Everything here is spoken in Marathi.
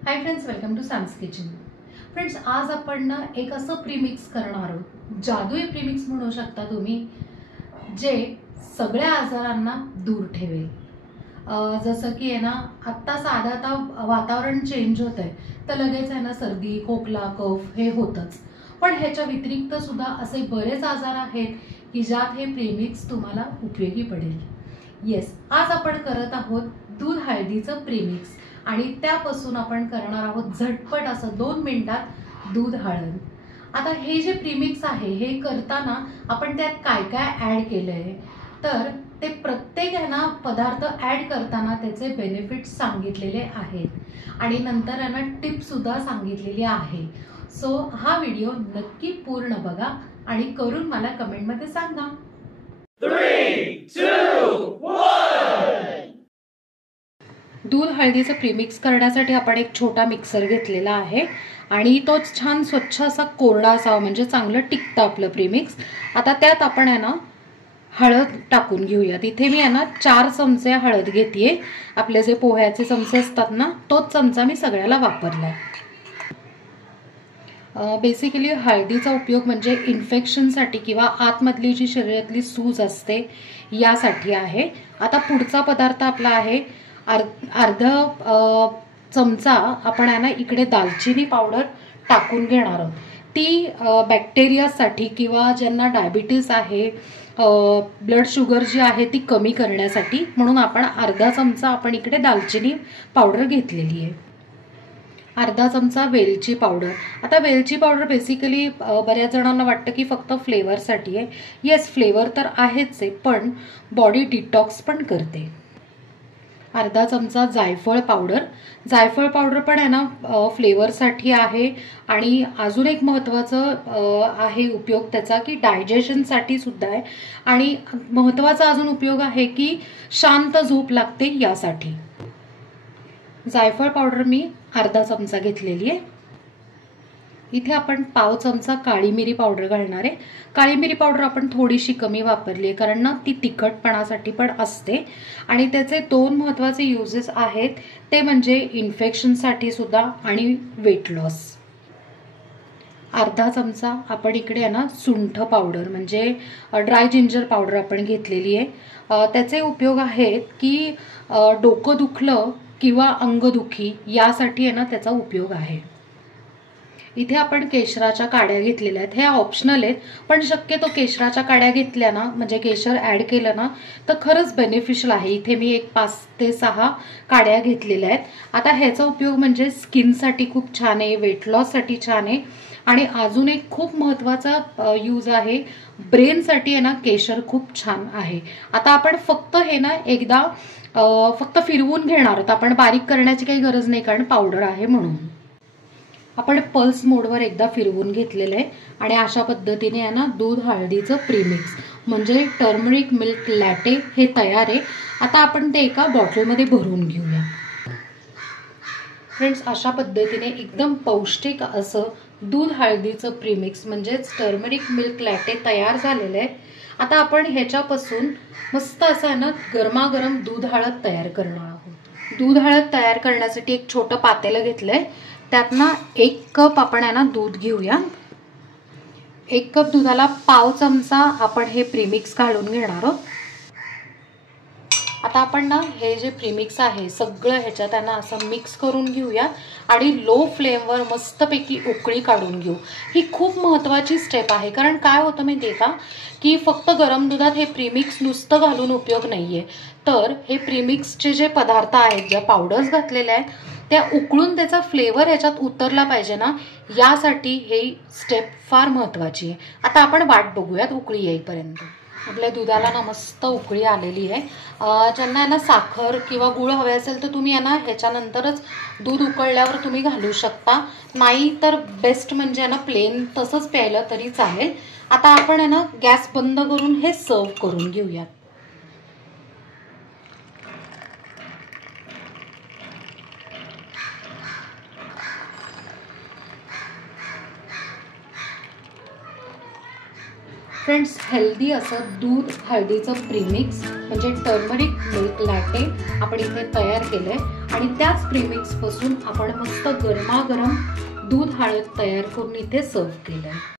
High friends, welcome to Sam's kitchen. Friends, आज आपण ना एक असं प्रीमिक्स करणार आहोत, जादुई प्रीमिक्स म्हणू शकता तुम्ही, जे सगळ्या आजारांना दूर ठेवेल. जसं की आहे ना, आत्ता साधा आता वातावरण चेंज होत आहे, तर लगेच आहे ना सर्दी, खोकला, कफ हे होतंच. पण ह्याच्या व्यतिरिक्त सुद्धा असे बरेच आजार आहेत की ज्यात हे प्रीमिक्स तुम्हाला उपयोगी पडेल. येस, आज आपण करत आहोत दूध हळदीचं प्रीमिक्स आणि त्यापासून आपण करणार आहोत झटपट असं 2 मिनिटात दूध हळद. आता हे जे प्रीमिक्स आहे हे करताना आपण त्यात काय काय ॲड केलं आहे, तर ते प्रत्येक आहे ना पदार्थ ॲड करताना त्याचे बेनिफिट्स सांगितलेले आहेत आणि नंतर आहे ना टिप्ससुद्धा सांगितलेली आहे. सो हा व्हिडिओ नक्की पूर्ण बघा आणि करून मला कमेंटमध्ये सांगा. 3, 2, 1. दूध हळदीचं प्रीमिक्स करण्यासाठी आपण एक छोटा मिक्सर घेतलेला आहे आणि तो छान स्वच्छ असा कोरडा असावा, म्हणजे चांगलं टिकतं आपलं प्रीमिक्स. आता त्यात आपण आहे ना हळद टाकून घेऊयात. इथे मी आहे ना 4 चमचे हळद घेतेय. आपले जे पोह्याचे चमचे असतात ना, तोच चमचा मी सगळ्याला वापरलाय. बेसिकली हळदीचा उपयोग म्हणजे इन्फेक्शनसाठी किंवा आतमधली जी शरीरातली सूज असते यासाठी आहे. आता पुढचा पदार्थ आपला आहे अर्धा चमचा आपण आहे ना इकडे दालचिनी पावडर टाकून घेणार आहोत. ती बॅक्टेरियासाठी किंवा ज्यांना डायबिटीज आहे, ब्लड शुगर जी आहे ती कमी करण्यासाठी, म्हणून आपण अर्धा चमचा आपण इकडे दालचिनी पावडर घेतलेली आहे. अर्धा चमचा वेलची पावडर. आता वेलची पावडर बेसिकली बऱ्याच जणांना वाटतं की फक्त फ्लेवरसाठी आहे. येस, फ्लेवर तर आहेच आहे, पण बॉडी डिटॉक्स पण करते. अर्धा चमचा जायफळ पावडर. जायफळ पावडर पण आहे ना फ्लेवरसाठी आहे आणि अजून एक महत्त्वाचं आहे उपयोग त्याचा की डायजेशनसाठी सुद्धा आहे आणि महत्त्वाचा अजून उपयोग आहे की शांत झोप लागते यासाठी. जायफळ पावडर मी अर्धा चमचा घेतलेली आहे. इथे आपण पाव चमचा काळी मिरी पावडर घालणार आहे. काळी मिरी पावडर आपण थोडीशी कमी वापरली आहे कारण ना ती तिखटपणासाठी पण असते आणि त्याचे 2 महत्त्वाचे युजेस आहेत, ते म्हणजे इन्फेक्शनसाठी सुद्धा आणि वेट लॉस. अर्धा चमचा आपण इकडे आहे ना सुंठ पावडर म्हणजे ड्राय जिंजर पावडर आपण घेतलेली आहे. त्याचे उपयोग आहेत की डोकं दुखलं किंवा अंगदुखी यासाठी आहे ना त्याचा उपयोग आहे. इथे आपण केशराच्या काड्या घेतलेल्या आहेत. हे ऑप्शनल आहेत, पण शक्यतो केशराच्या काड्या घेतल्या ना, म्हणजे केशर ॲड केलं ना, तर खरंच बेनिफिशियल आहे. इथे मी एक 5 ते 6 काड्या घेतलेल्या आहेत. आता ह्याचा उपयोग म्हणजे स्किनसाठी खूप छान आहे, वेट लॉससाठी छान आहे आणि अजून एक खूप महत्त्वाचा यूज आहे, ब्रेनसाठी आहे ना केशर खूप छान आहे. आता आपण फक्त हे ना एकदा फक्त फिरवून घेणार आहोत. आपण बारीक करण्याची काही गरज नाही कारण पावडर आहे म्हणून. आपण पल्स मोडवर एकदा फिरवून घेतलेलं आहे आणि अशा पद्धतीने आहे ना दूध हळदीचं प्रीमिक्स म्हणजे टर्मरिक मिल्क लॅटे हे तयार आहे. आता आपण ते एका बॉटलमध्ये भरून घेऊया. फ्रेंड्स, अशा पद्धतीने एकदम पौष्टिक असं दूध हळदीचं प्रीमिक्स म्हणजेच टर्मरिक मिल्क लॅटे तयार झालेलं आहे. आता आपण ह्याच्यापासून मस्त असं आहे ना गरमागरम दूध हळद तयार करणार आहोत. दूध हळद तयार करण्यासाठी एक छोटं पातेलं घेतलंय. त्यात ना 1 कप आपण आहे ना दूध घेऊया. 1 कप दुधाला पाव चमचा आपण हे प्रीमिक्स घालून घेणार आहोत. आता आपण ना हे जे प्रीमिक्स आहे सगळं ह्याच्यात आहे ना असं मिक्स करून घेऊया आणि लो फ्लेमवर मस्तपैकी उकळी काढून घेऊ. ही खूप महत्त्वाची स्टेप आहे कारण काय होतं माहिती आहे का की फक्त गरम दुधात हे प्रीमिक्स नुसतं घालून उपयोग नाही आहे, तर हे प्रीमिक्सचे जे पदार्थ आहेत, ज्या पावडर्स घातलेल्या आहेत त्या उकळून त्याचा फ्लेवर ह्याच्यात उतरला पाहिजे ना, यासाठी हे स्टेप फार महत्त्वाची आहे. आता आपण वाट बघूयात उकळी येईपर्यंत. आपल्या दुधाला ना मस्त उकळी आलेली आहे. ज्यांना आहे ना साखर किंवा गूळ हवे असेल तर तुम्ही आहे ना ह्याच्यानंतरच दूध उकळल्यावर तुम्ही घालू शकता, नाही तर बेस्ट म्हणजे आहे ना प्लेन तसंच प्यायलं तरी चालेल. आता आपण आहे ना गॅस बंद करून हे सर्व करून घेऊयात. फ्रेंड्स, हेल्दी असं दूध हळदीचं प्रीमिक्स म्हणजे टर्मरिक मिल्क लॅटे आपण इथे तयार केलं आहे आणि त्याच प्रीमिक्स पासून आपण मस्त गरमागरम दूध हळद तयार करून इथे सर्व केलंय.